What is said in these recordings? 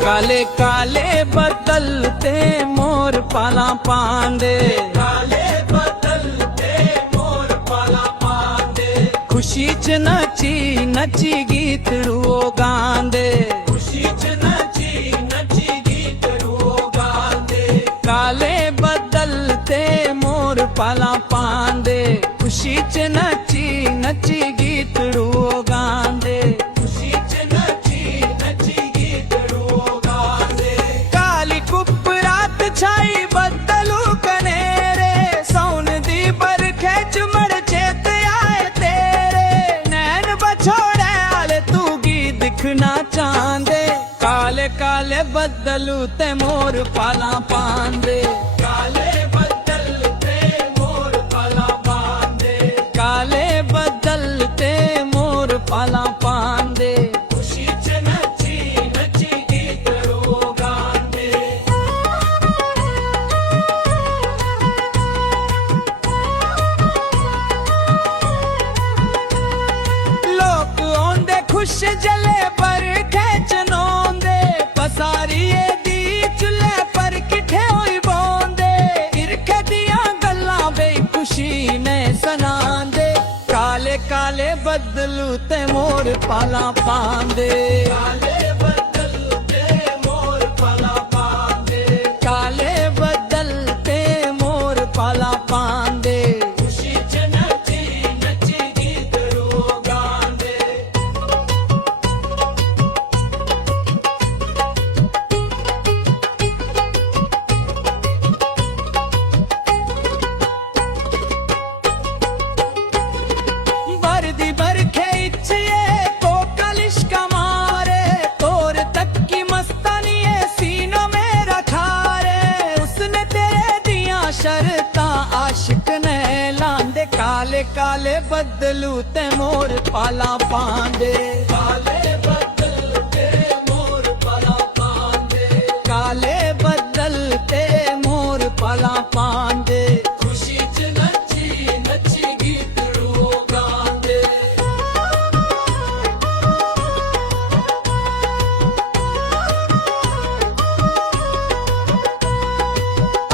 काले काले बदलते मोर पाला पांदे, काले बदलते मोर पाला पांदे। खुशी च नची नची गीत रुओ गांदे, खुशी च नची नची गीत रुओ गांदे। काले बदलते मोर पाला पांदे, खुशी च नची नची गीत रुओ गांदे। खुशी च नची नची गीत रुओ गांदे। काली कुप रात छाई बदलू कनेरे, सौन दी बरखे चुमड़ चेत आए तेरे। नैन बछोड़े आले तू गी दिखना चांदे, काले काले बदलू ते मोर पाला पांदे। काले बदलते मोर पाला पांदे। काले बदलते मोर पाला पांदे। खुशी च नची नची गीत रुओ गांदे। लोक आंदे खुश जले पर खेच नौंदे, पसारिए दी चुल्हे पर किठे होई बोंदे। इरखे दियां गल्लां बे खुशी ने सनांदे, काले काले बदलू ते मोर पाला पांदे। काले बदलते मोर पाला पांदे। काले बदलते मोर पाला पांदे। खुशी च नची नची गीत रुओ गांदे। बरदी बरखे इच्छिए को कलिश्का मारे, तोर तक की मस्तानिए सीनों में रखा रे। उसने तेरे दिया शर्ता आशिक ने लांदे, काले काले बदलू ते मोर पाला पांदे। काले बदलते मोर पाला पांदे। काले बदलते मोर पाला पांदे। खुशी च नची नची गीत रुओ गांदे।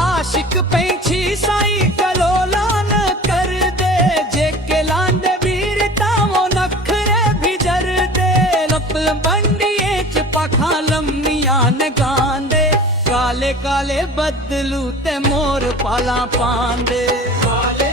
आशिक पैंछी साई कलोलान कर दे, जे के लांदे वीर तावो नखरे भिजर दे। लपल बंडिये च पाखा लम्मियां न गांदे, काले काले बदलू ते मोर पाला पांदे। काले